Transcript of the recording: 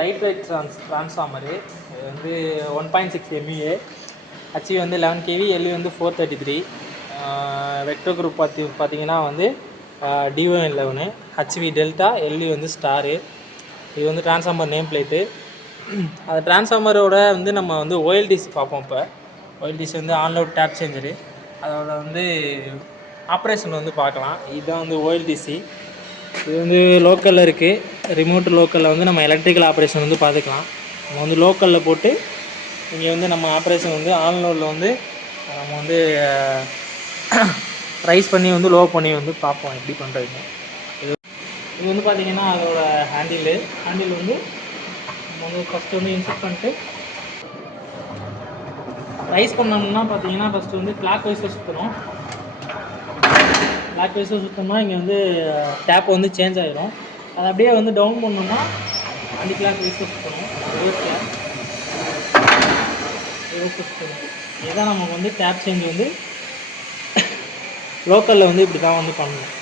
Right transformer. இது வந்து 1.6 MVA, HV வந்து 11 kV, எல்வி வந்து 433. வெக்டர் குரூப் பார்த்தீங்கன்னா வந்து DO11, ஹச்வி டெல்டா, எல்வி வந்து ஸ்டாரு. இது வந்து ட்ரான்ஸ்ஃபார்மர் நேம் பிளேட்டு. அந்த ட்ரான்ஸ்ஃபார்மரோட வந்து நம்ம வந்து OLDC பார்ப்போம். இப்போ OLDC வந்து ஆன்லோட் டேப் சேஞ்சரு, அதோட வந்து ஆப்ரேஷன் வந்து பார்க்கலாம். இதுதான் வந்து OLDC. இது வந்து லோக்கலில் இருக்குது. ரிமோட் லோக்கலில் வந்து நம்ம எலக்ட்ரிக்கல் ஆப்ரேஷன் வந்து பார்த்துக்கலாம். நம்ம வந்து லோக்கலில் போட்டு இங்கே வந்து நம்ம ஆப்ரேஷன் வந்து ஆன்லோடில் வந்து நம்ம வந்து ரைஸ் பண்ணி வந்து லோ பண்ணி வந்து பார்ப்போம் எப்படி பண்ணுறதுன்னு. இது வந்து பார்த்திங்கன்னா அதோட ஹேண்டில் வந்து நம்ம வந்து ஃபஸ்ட்டு வந்து இன்செர்ட் பண்ணிட்டு ரைஸ் பண்ணோம்னா பார்த்தீங்கன்னா ஃபஸ்ட்டு வந்து கிளாக் வைஸாக சுற்றணும். கிளாக் வைஸாக சுற்றோம்னா இங்கே வந்து டேப் வந்து சேஞ்ச் ஆகிடும். அதை அப்படியே வந்து டவுன் பண்ணோம்னா அந்த கிளாக் வைஸாக சுற்றணும். ரிவர்ஸில் சுற்றணும். இதுதான் நமக்கு வந்து டேப் சேஞ்ச் வந்து லோக்கலில் வந்து இப்படி தான் வந்து பண்ணணும்.